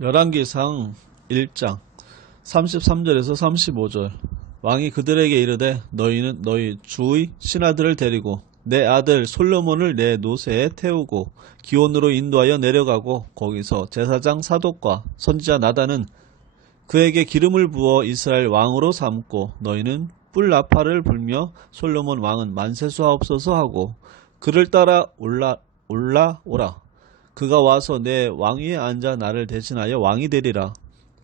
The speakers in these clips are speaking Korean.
열왕기상 1장 33절에서 35절. 왕이 그들에게 이르되 너희는 너희 주의 신하들을 데리고 내 아들 솔로몬을 내 노새에 태우고 기온으로 인도하여 내려가고 거기서 제사장 사독과 선지자 나단은 그에게 기름을 부어 이스라엘 왕으로 삼고 너희는 뿔나팔을 불며 솔로몬 왕은 만세수하옵소서 하고 그를 따라 올라오라. 그가 와서 내 왕위에 앉아 나를 대신하여 왕이 되리라.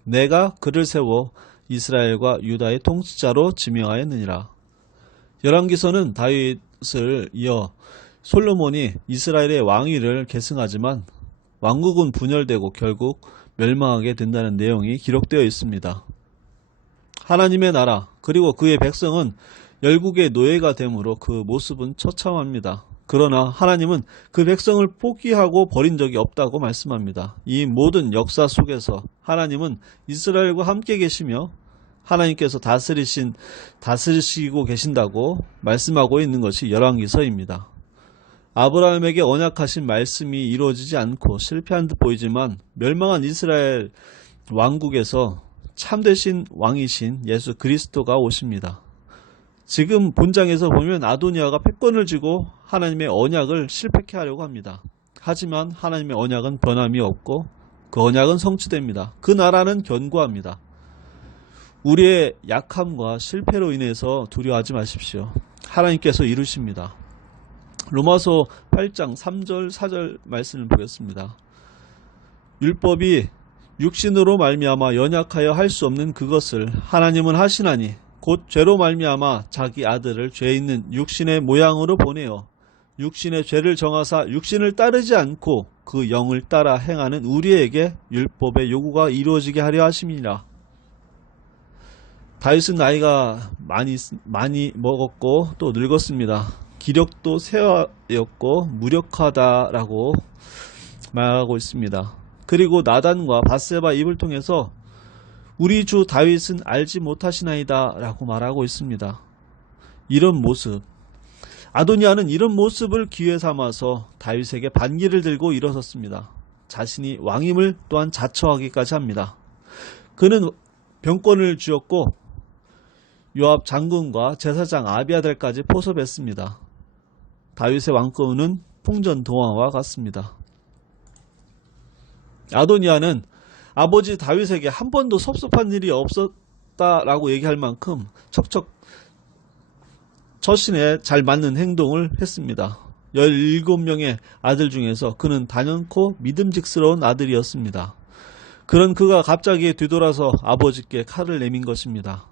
내가 그를 세워 이스라엘과 유다의 통치자로 지명하였느니라. 열왕기서는 다윗을 이어 솔로몬이 이스라엘의 왕위를 계승하지만 왕국은 분열되고 결국 멸망하게 된다는 내용이 기록되어 있습니다. 하나님의 나라 그리고 그의 백성은 열국의 노예가 되므로 그 모습은 처참합니다. 그러나 하나님은 그 백성을 포기하고 버린 적이 없다고 말씀합니다. 이 모든 역사 속에서 하나님은 이스라엘과 함께 계시며 하나님께서 다스리시고 계신다고 말씀하고 있는 것이 열왕기서입니다. 아브라함에게 언약하신 말씀이 이루어지지 않고 실패한 듯 보이지만 멸망한 이스라엘 왕국에서 참되신 왕이신 예수 그리스도가 오십니다. 지금 본장에서 보면 아도니아가 패권을 쥐고 하나님의 언약을 실패케 하려고 합니다. 하지만 하나님의 언약은 변함이 없고 그 언약은 성취됩니다. 그 나라는 견고합니다. 우리의 약함과 실패로 인해서 두려워하지 마십시오. 하나님께서 이루십니다. 로마서 8장 3절 4절 말씀을 보겠습니다. 율법이 육신으로 말미암아 연약하여 할 수 없는 그것을 하나님은 하시나니 곧 죄로 말미암아 자기 아들을 죄 있는 육신의 모양으로 보내어 육신의 죄를 정하사 육신을 따르지 않고 그 영을 따라 행하는 우리에게 율법의 요구가 이루어지게 하려 하심이니라. 다윗은 나이가 많이 먹었고 또 늙었습니다. 기력도 쇠하였고 무력하다라고 말하고 있습니다. 그리고 나단과 밧세바 입을 통해서 우리 주 다윗은 알지 못하시나이다 라고 말하고 있습니다. 이런 모습, 아도니아는 이런 모습을 기회 삼아서 다윗에게 반기를 들고 일어섰습니다. 자신이 왕임을 또한 자처하기까지 합니다. 그는 병권을 쥐었고 요압 장군과 제사장 아비아달까지 포섭했습니다. 다윗의 왕권은 풍전등화와 같습니다. 아도니아는 아버지 다윗에게 한 번도 섭섭한 일이 없었다라고 얘기할 만큼 척척 처신에 잘 맞는 행동을 했습니다. 17명의 아들 중에서 그는 단연코 믿음직스러운 아들이었습니다. 그런 그가 갑자기 뒤돌아서 아버지께 칼을 내민 것입니다.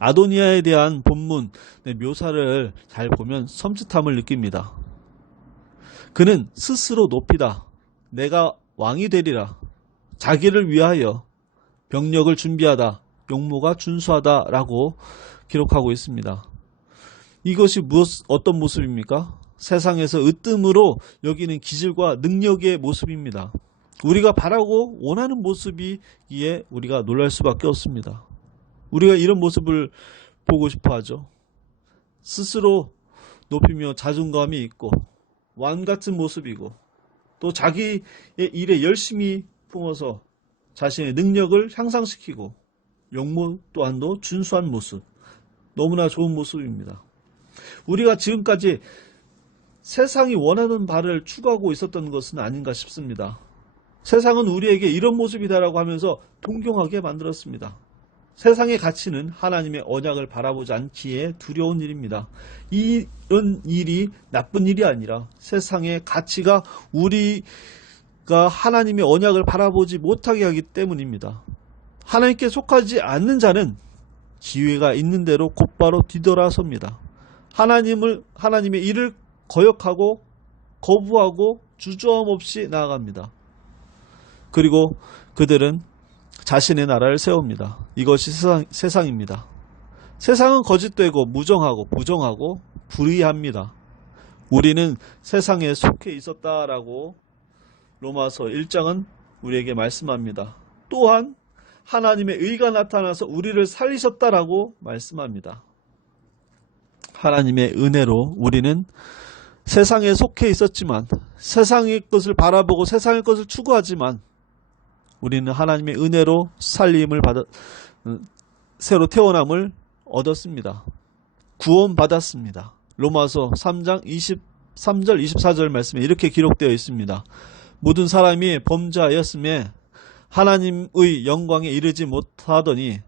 아도니아에 대한 본문의 묘사를 잘 보면 섬찟함을 느낍니다. 그는 스스로 높이다. 내가 왕이 되리라. 자기를 위하여 병력을 준비하다. 용모가 준수하다 라고 기록하고 있습니다. 이것이 어떤 모습입니까? 세상에서 으뜸으로 여기는 기질과 능력의 모습입니다. 우리가 바라고 원하는 모습이기에 우리가 놀랄 수밖에 없습니다. 우리가 이런 모습을 보고 싶어 하죠. 스스로 높이며 자존감이 있고 왕 같은 모습이고 또 자기의 일에 열심히 품어서 자신의 능력을 향상시키고 용모 또한도 준수한 모습, 너무나 좋은 모습입니다. 우리가 지금까지 세상이 원하는 바를 추구하고 있었던 것은 아닌가 싶습니다. 세상은 우리에게 이런 모습이다라고 하면서 동경하게 만들었습니다. 세상의 가치는 하나님의 언약을 바라보지 않기에 두려운 일입니다. 이런 일이 나쁜 일이 아니라 세상의 가치가 우리가 하나님의 언약을 바라보지 못하게 하기 때문입니다. 하나님께 속하지 않는 자는 기회가 있는 대로 곧바로 뒤돌아섭니다. 하나님의 일을 거역하고 거부하고 주저함 없이 나아갑니다. 그리고 그들은 자신의 나라를 세웁니다. 이것이 세상입니다. 세상은 거짓되고 무정하고 부정하고 불의합니다. 우리는 세상에 속해 있었다라고 로마서 1장은 우리에게 말씀합니다. 또한 하나님의 의가 나타나서 우리를 살리셨다라고 말씀합니다. 하나님의 은혜로 우리는 세상에 속해 있었지만 세상의 것을 바라보고 세상의 것을 추구하지만 우리는 하나님의 은혜로 살림을 새로 태어남을 얻었습니다. 구원받았습니다. 로마서 3장 23절 24절 말씀에 이렇게 기록되어 있습니다. 모든 사람이 범죄하였음에 하나님의 영광에 이르지 못하더니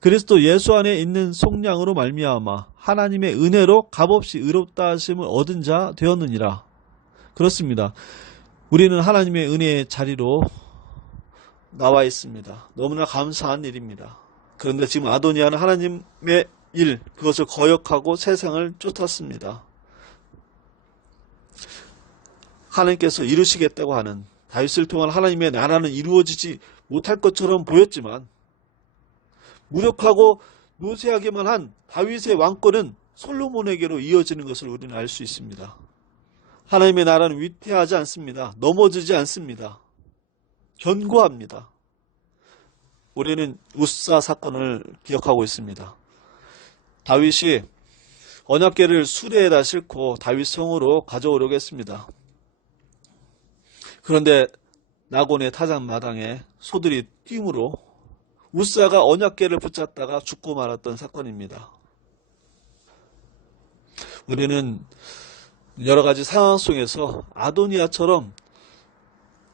그리스도 예수 안에 있는 속량으로 말미암아 하나님의 은혜로 값없이 의롭다 하심을 얻은 자 되었느니라. 그렇습니다. 우리는 하나님의 은혜의 자리로 나와 있습니다. 너무나 감사한 일입니다. 그런데 지금 아도니아는 하나님의 일, 그것을 거역하고 세상을 쫓았습니다. 하나님께서 이루시겠다고 하는 다윗을 통한 하나님의 나라는 이루어지지 못할 것처럼 보였지만 무력하고 노쇠하기만 한 다윗의 왕권은 솔로몬에게로 이어지는 것을 우리는 알 수 있습니다. 하나님의 나라는 위태하지 않습니다. 넘어지지 않습니다. 견고합니다. 우리는 우사 사건을 기억하고 있습니다. 다윗이 언약궤를 수레에다 싣고 다윗 성으로 가져오려고 했습니다. 그런데 나곤의 타작마당에 소들이 뛰므로 우사가 언약궤를 붙잡다가 죽고 말았던 사건입니다. 우리는 여러 가지 상황 속에서 아도니아처럼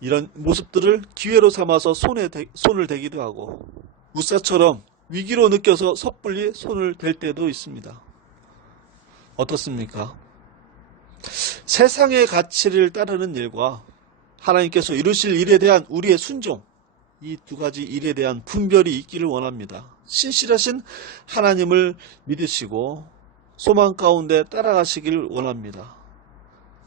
이런 모습들을 기회로 삼아서 손을 대기도 하고 우사처럼 위기로 느껴서 섣불리 손을 댈 때도 있습니다. 어떻습니까? 세상의 가치를 따르는 일과 하나님께서 이루실 일에 대한 우리의 순종, 이 두 가지 일에 대한 분별이 있기를 원합니다. 신실하신 하나님을 믿으시고 소망 가운데 따라가시기를 원합니다.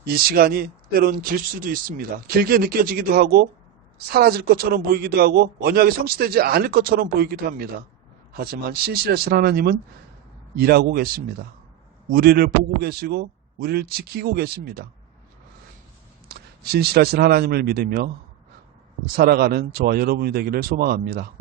이 시간이 때론 길 수도 있습니다. 길게 느껴지기도 하고 사라질 것처럼 보이기도 하고 언약이 성취되지 않을 것처럼 보이기도 합니다. 하지만 신실하신 하나님은 일하고 계십니다. 우리를 보고 계시고 우리를 지키고 계십니다. 신실하신 하나님을 믿으며 살아가는 저와 여러분이 되기를 소망합니다.